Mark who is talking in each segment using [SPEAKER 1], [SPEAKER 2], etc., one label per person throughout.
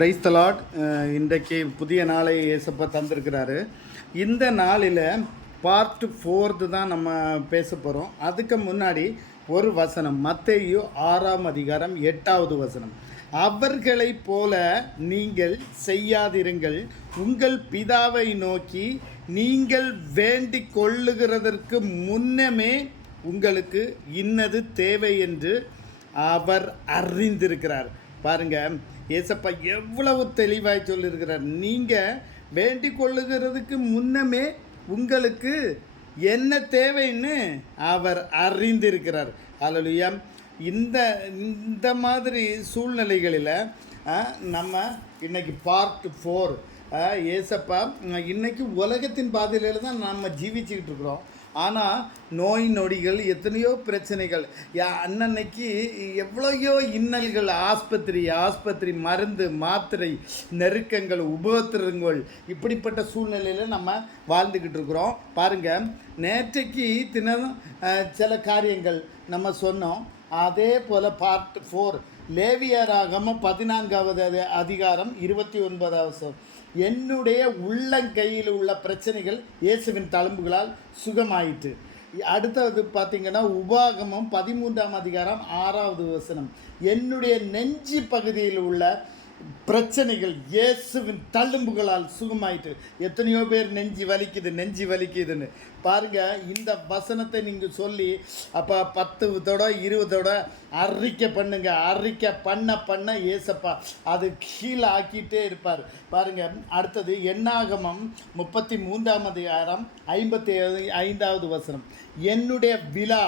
[SPEAKER 1] Price தலாட் இன்றைக்கு புதிய நாளை ஏசப்பா தந்திருக்கிறாரு. இந்த நாளில் பார்ட் ஃபோர்த்து தான் நம்ம பேச போகிறோம் அதுக்கு முன்னாடி ஒரு வசனம் மத்தையோ ஆறாம் அதிகாரம் எட்டாவது வசனம். அவர்களைப் போல நீங்கள் செய்யாதிருங்கள். உங்கள் பிதாவை நோக்கி நீங்கள் வேண்டிக் கொள்ளுகிறதற்கு முன்னமே உங்களுக்கு இன்னது தேவை என்று அவர் அறிந்திருக்கிறார். பாருங்கள் ஏசப்பா எவ்வளவு தெளிவாய் சொல்லியிருக்கிறார். நீங்கள் வேண்டிக் கொள்ளுகிறதுக்கு முன்னமே உங்களுக்கு என்ன தேவைன்னு அவர் அறிந்திருக்கிறார். அல்லலுயா இந்த இந்த மாதிரி சூழ்நிலைகளில் நம்ம இன்றைக்கி பார்ட் ஃபோர் ஏசப்பா இன்றைக்கி உலகத்தின் பாதையில் தான் நம்ம ஜீவிச்சுக்கிட்டு இருக்கிறோம். ஆனால் நோய் நொடிகள் எத்தனையோ பிரச்சனைகள். யா அன்னன்னைக்கு எவ்வளோயோ இன்னல்கள் ஆஸ்பத்திரி ஆஸ்பத்திரி மருந்து மாத்திரை நெருக்கங்கள் உபத்திரங்கள் இப்படிப்பட்ட சூழ்நிலையில் நம்ம வாழ்ந்துக்கிட்டு இருக்கிறோம். பாருங்கள் நேற்றைக்கு தினம் சில காரியங்கள் நம்ம சொன்னோம். அதே போல் பார்ட் ஃபோர் லேவியராகம பதினான்காவது அதிகாரம் இருபத்தி ஒன்பதாவது என்னுடைய உள்ளங்கையில் உள்ள பிரச்சனைகள் இயேசுவின் தழும்புகளால் சுகமாயிற்று. அடுத்தது பார்த்தீங்கன்னா உபாகமம் பதிமூன்றாம் அதிகாரம் ஆறாவது வசனம். என்னுடைய நெஞ்சு பகுதியில் உள்ள பிரச்சனைகள் இயேசுவின் தழும்புகளால் சுகமாயிட்டு எத்தனையோ பேர் நெஞ்சு வலிக்குது நெஞ்சு வலிக்குதுன்னு. பாருங்க இந்த வசனத்தை நீங்கள் சொல்லி அப்போ பத்து தோட இருபதோட அறிக்கை பண்ணுங்க. அறிக்கை பண்ண பண்ண ஏசப்பா அது கீழே ஆக்கிட்டே இருப்பார். பாருங்கள் அடுத்தது எண்ணாகமம் முப்பத்தி மூன்றாம் அதிகாரம் ஐம்பத்தி ஐந்தாவது வசனம். என்னுடைய விழா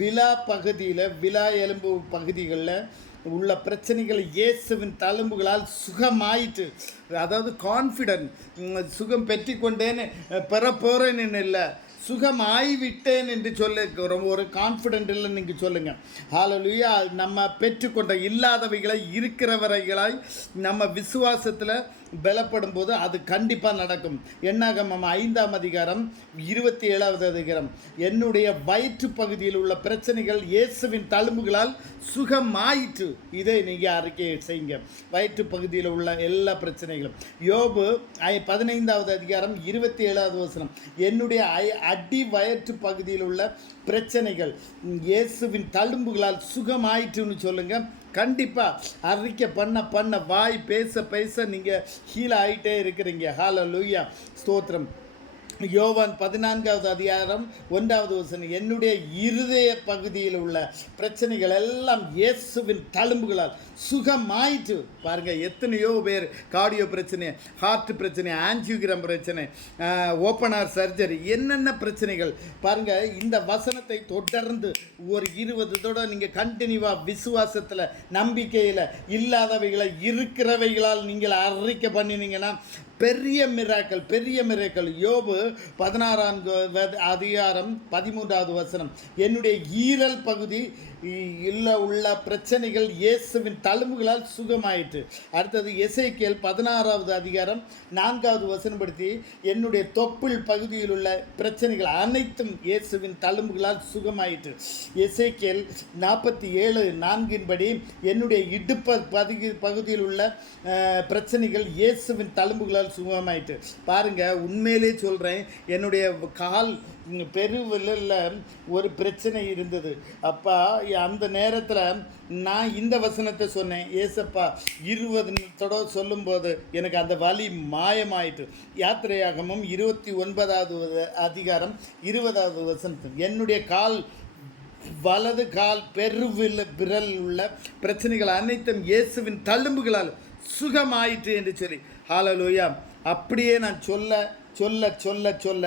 [SPEAKER 1] விழா பகுதியில் விழா எலும்பு பகுதிகளில் உள்ள பிரச்சனைகள் இயேசுவின் தழும்புகளால் சுகமாயிட்டு அதாவது கான்ஃபிடென்ட் சுகம் பெற்றுக்கொண்டேன்னு பெற போகிறேன்னு இல்லை. சுகமாயிவிட்டேன் என்று சொல்ல ரொம்ப ஒரு கான்ஃபிடென்ட் இல்லை நீங்கள் சொல்லுங்கள் ஹாலலுயா நம்ம பெற்றுக்கொண்ட இல்லாதவைகளை இருக்கிறவரைகளாய் நம்ம விசுவாசத்தில் பலப்படும் போது அது கண்டிப்பாக நடக்கும். என்னாகமம் ஐந்தாம் அதிகாரம் இருபத்தி ஏழாவது அதிகாரம். என்னுடைய வயிற்று பகுதியில் உள்ள பிரச்சனைகள் இயேசுவின் தழும்புகளால் சுகமாயிற்று. இதை நீங்கள் அறிக்கை செய்யுங்க. வயிற்று பகுதியில் உள்ள எல்லா பிரச்சனைகளும். யோபு ஐ- பதினைந்தாவது அதிகாரம் இருபத்தி ஏழாவது வசனம். என்னுடைய ஐ- அடி வயிற்று பகுதியில் உள்ள பிரச்சனைகள் இயேசுவின் தழும்புகளால் சுகமாயிற்றுன்னு சொல்லுங்கள் கண்டிப்பாக அறிக்கை பண்ண பண்ண வாய் பேச பேச நீங்கள் ஹீல் ஆகிட்டே இருக்கிறீங்க. ஹால லூயா ஸ்தோத்திரம். யோவான் பதினான்காவது அதிகாரம் ஒன்றாவது வசனம் என்னுடைய இருதய பகுதியில் உள்ள பிரச்சனைகள் எல்லாம் இயேசுவின் தழும்புகளால் சுகமாயிற்று. பாருங்க எத்தனையோ பேர் கார்டியோ பிரச்சனை ஹார்ட் பிரச்சனை ஆன்ஜியோகிராம் பிரச்சனை ஓப்பனார் சர்ஜரி என்னென்ன பிரச்சனைகள். பாருங்க இந்த வசனத்தை தொடர்ந்து ஒரு இருபதோட நீங்கள் கண்டினியூவாக விசுவாசத்தில் நம்பிக்கையில் இல்லாதவைகளை இருக்கிறவைகளால் நீங்கள் அறிக்கை பண்ணினீங்கன்னா பெரிய மிராக்கள் பெரிய மிராக்கள். யோபு பதினாறாம் வ- அதிகாரம் பதிமூன்றாவது வசனம். என்னுடைய ஈரல் பகுதி இல்லை உள்ள பிரச்சனைகள் இயேசுவின் தழும்புகளால் சுகமாயிற்று. அடுத்தது இசைக்கியல் பதினாறாவது அதிகாரம் நான்காவது வசனப்படுத்தி என்னுடைய தொப்புள் பகுதியில் உள்ள பிரச்சனைகள் அனைத்தும் இயேசுவின் தழும்புகளால் சுகமாயிற்று. இசைக்கியல் நாற்பத்தி ஏழு நான்கின்படி என்னுடைய இடுப்ப பகுதி பகுதியில் உள்ள பிரச்சனைகள் இயேசுவின் தழும்புகளால் சுகமாயிட்டு. பாருங்கள் உண்மையிலே சொல்கிறேன் என்னுடைய கால் பெருவில்ல ஒரு பிரச்சனை இருந்தது. அப்பா அந்த நேரத்தில் நான் இந்த வசனத்தை சொன்னேன். ஏசப்பா இருபது தடவை சொல்லும்போது எனக்கு அந்த வலி மாயமாயிட்டு. யாத்திரையாகமும் இருபத்தி ஒன்பதாவது அதிகாரம் இருபதாவது வசனத்து என்னுடைய கால் வலது கால் பெருவில் விரல் உள்ள பிரச்சனைகள் அனைத்தும் இயேசுவின் தழும்புகளால் சுகமாயிற்று என்று சொல்லி. ஹாலலூயா. அப்படியே நான் சொல்ல சொல்ல சொல்ல சொல்ல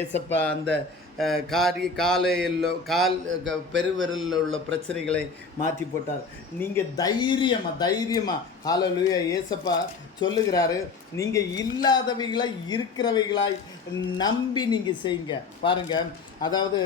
[SPEAKER 1] ஏசப்பா அந்த காரி காரிய காலையில் கால் க- பெருவிரலில் உள்ள பிரச்சனைகளை மாற்றி போட்டார். நீங்கள் தைரியமாக தைரியமாக ஹalleluya ஏசப்பா சொல்லுகிறாரு நீங்கள் இல்லாதவைகளாக இருக்கிறவைகளாய் நம்பி நீங்கள் செய்யுங்க. பாருங்கள் அதாவது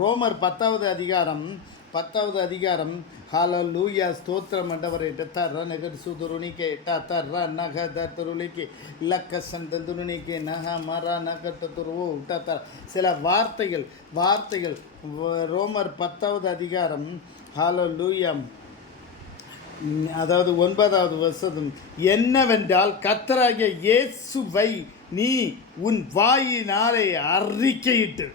[SPEAKER 1] ரோமர் பத்தாவது அதிகாரம் பத்தாவது அதிகாரம். ஹால லூயா ஸ்தோத்திரம் மண்டவரை டத்தர் நகர் சுதுருணிக்கே டத்தர் நக தருளிக்கு சந்த சந்தந்துருணிக்கு நக மர நக தத்துருவோ டத்தர் சில வார்த்தைகள் வார்த்தைகள். ரோமர் பத்தாவது அதிகாரம். ஹாலோ லூயம் அதாவது ஒன்பதாவது வசனம். என்னவென்றால் கத்தராகிய இயேசுவை நீ உன் வாயினாலே அறிக்கையிட்டு.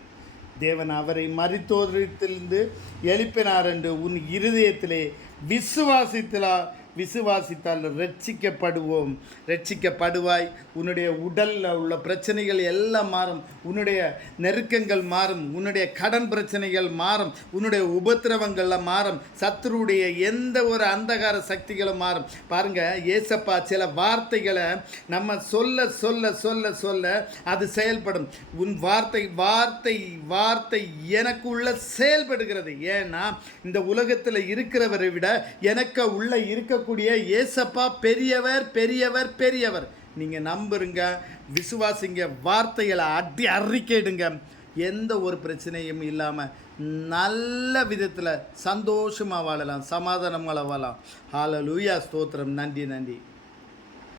[SPEAKER 1] தேவன் அவரை மரித்தோரிலிருந்து எழுப்பினார் என்று உன் இருதயத்திலே விசுவாசித்தலா விசுவாசித்தால் ரட்சிக்கப்படுவோம். ரட்சிக்கப்படுவாய். உன்னுடைய உடலில் உள்ள பிரச்சனைகள் எல்லாம் மாறும். உன்னுடைய நெருக்கங்கள் மாறும். உன்னுடைய கடன் பிரச்சனைகள் மாறும். உன்னுடைய உபத்திரவங்களில் மாறும். சத்ருடைய எந்த ஒரு அந்தகார சக்திகளும் மாறும். பாருங்கள் ஏசப்பா சில வார்த்தைகளை நம்ம சொல்ல சொல்ல சொல்ல சொல்ல அது செயல்படும். உன் வார்த்தை வார்த்தை வார்த்தை எனக்குள்ள செயல்படுகிறது. ஏன்னா இந்த உலகத்தில் இருக்கிறவரை விட எனக்கு உள்ள இருக்கக்கூடிய ஏசப்பா பெரியவர் பெரியவர் பெரியவர். நீங்கள் நம்புறீங்க விசுவாசிங்க வார்த்தைகளை அடி அறிக்கையிடுங்க எந்த ஒரு பிரச்சனையும் இல்லாமல் நல்ல விதத்தில் சந்தோஷமாக வாழலாம் சமாதானமாக வாழலாம். ஹalleluya ஸ்தோத்திரம். நன்றி நன்றி.